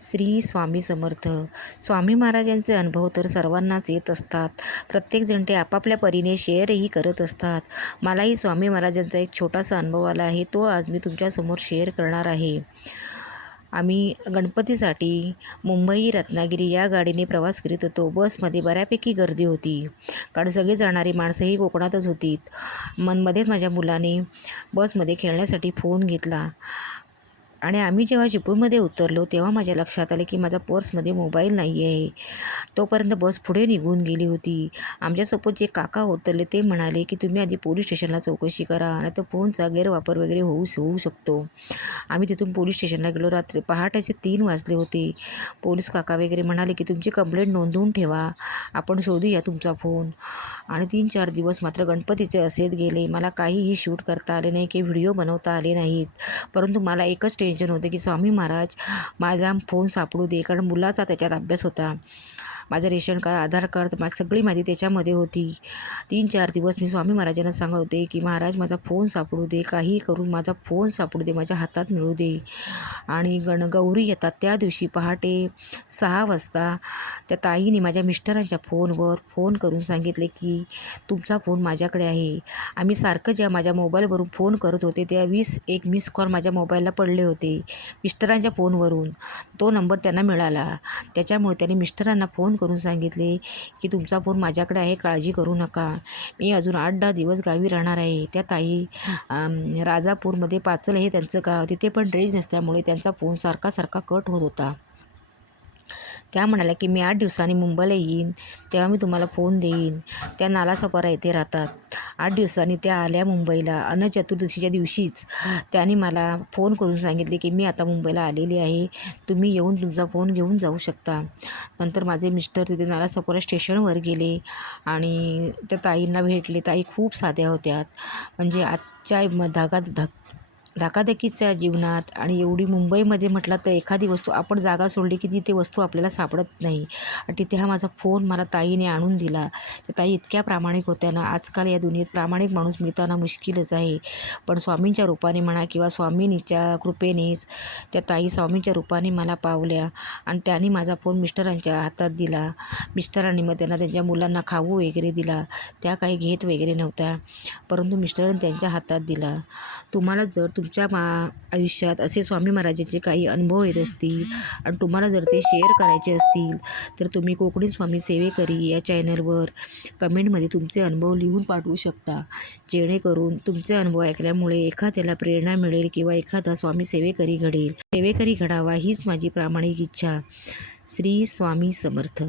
श्री स्वामी समर्थ. स्वामी महाराजांचे अनुभव तर सर्वांनाच येत असतात. प्रत्येकजण ते आपापल्या परीने शेअरही करत असतात. मलाही स्वामी महाराजांचा एक छोटासा अनुभव आला आहे. तो आज मी तुमच्यासमोर शेअर करणार आहे. आम्ही गणपतीसाठी मुंबई रत्नागिरी या गाडीने प्रवास करीत होतो. बसमध्ये बऱ्यापैकी गर्दी होती. कारण सगळी जाणारी माणसंही कोकणातच होती मनमध्ये माझ्या मुलाने बसमध्ये खेळण्यासाठी फोन घेतला. आणि आम्ही जेव्हा चिपळूणमध्ये उतरलो तेव्हा माझ्या लक्षात आले की माझा पर्समध्ये मोबाईल नाही आहे तोपर्यंत बस पुढे निघून गेली होती. आमच्यासोबत जे काका उतरले ते म्हणाले की तुम्ही आधी पोलीस स्टेशनला चौकशी करा आणि तो फोनचा गैरवापर वगैरे होऊ होऊ शकतो. आम्ही तिथून पोलीस स्टेशनला गेलो. रात्री पहाटेचे तीन वाजले होते. पोलीस काका वगैरे म्हणाले की तुमची कंप्लेंट नोंदवून ठेवा. आपण शोधूया तुमचा फोन. आणि तीन चार दिवस मात्र गणपतीचे असेच गेले. मला काहीही शूट करता आले नाही की व्हिडिओ बनवता आले नाहीत. परंतु मला एकच टेन्शन होतं की स्वामी महाराज माझा फोन सापडू दे. कारण मुलाचा त्याच्यात अभ्यास होता. माझं रेशन कार्ड आधार कार्ड माझी सगळी माहिती त्याच्यामध्ये होती. तीन चार दिवस मी स्वामी महाराजांना सांगत होते की महाराज माझा फोन सापडू दे. काही करून माझा फोन सापडू दे. माझ्या हातात मिळू दे. आणि गणगौरी येतात त्या दिवशी पहाटे सहा वाजता. त्या ताईने माझ्या मिस्टरांच्या फोनवर फोन करून सांगितले की तुमचा फोन माझ्याकडे आहे. आम्ही सारखं ज्या माझ्या मोबाईलवरून फोन करत होते त्या वीस एक मिस कॉल माझ्या मोबाईलला पडले होते मिस्टरांच्या फोनवरून. तो नंबर त्यांना मिळाला. त्याच्यामुळे त्यांनी मिस्टरांना फोन करून सांगितले की तुमचा फोन माझ्याकडे आहे काळजी करू नका. मी अजून आठ दहा दिवस गावी राहणार आहे. त्या ताई राजापूरमध्ये पाचल हे त्यांचं गाव. तिथे पण रेंज नसल्यामुळे त्यांचा फोन सारखा सारखा कट होत होता. त्या म्हणाल्या की मी आठ दिवसांनी मुंबईला येईन. तेव्हा मी तुम्हाला फोन देईन. त्या नालासोपारा येथे राहतात. आठ दिवसांनी त्या आल्या मुंबईला. अन्न चतुर्दशीच्या दिवशीच त्यांनी मला फोन करून सांगितले की मी आता मुंबईला आलेली आहे. तुम्ही येऊन तुमचा फोन घेऊन जाऊ शकता. नंतर माझे मिस्टर तिथे नालासोपारा स्टेशनवर गेले आणि त्या ताईंना भेटले. ताई खूप साध्या होत्या. म्हणजे आजच्या धागात धागा धक धकाधकीच्या जीवनात आणि एवढी मुंबईमध्ये म्हटलं तर एखादी वस्तू आपण जागा सोडली की तिथे वस्तू आपल्याला सापडत नाही. आणि तिथे हा माझा फोन मला ताईने आणून दिला. त्या ताई इतक्या प्रामाणिक होत्या ना आजकाल या दुनियेत प्रामाणिक माणूस मिळताना मुश्किलच आहे. पण स्वामींच्या रूपाने म्हणा किंवा स्वामींच्या कृपेनेच त्या ताई स्वामींच्या रूपाने मला पावल्या आणि त्यांनी माझा फोन मिस्टरांच्या हातात दिला. मिस्टरांनी मग त्यांना त्यांच्या मुलांना खाऊ वगैरे दिला. त्या काही घेत वगैरे नव्हत्या. परंतु मिस्टरांनी त्यांच्या हातात दिला. तुम्हाला जर तुम तुमच्या मा आयुष्यात असे स्वामी महाराजांचे काही अनुभव येत असतील आणि तुम्हाला जर ते शेअर करायचे असतील तर तुम्ही कोकणी स्वामी सेवेकरी या चॅनलवर कमेंटमध्ये तुमचे अनुभव लिहून पाठवू शकता. जेणेकरून तुमचे अनुभव ऐकल्यामुळे एखाद्याला प्रेरणा मिळेल किंवा एखादा स्वामी सेवेकरी घडेल. सेवेकरी घडावा हीच माझी प्रामाणिक इच्छा. श्री स्वामी समर्थ.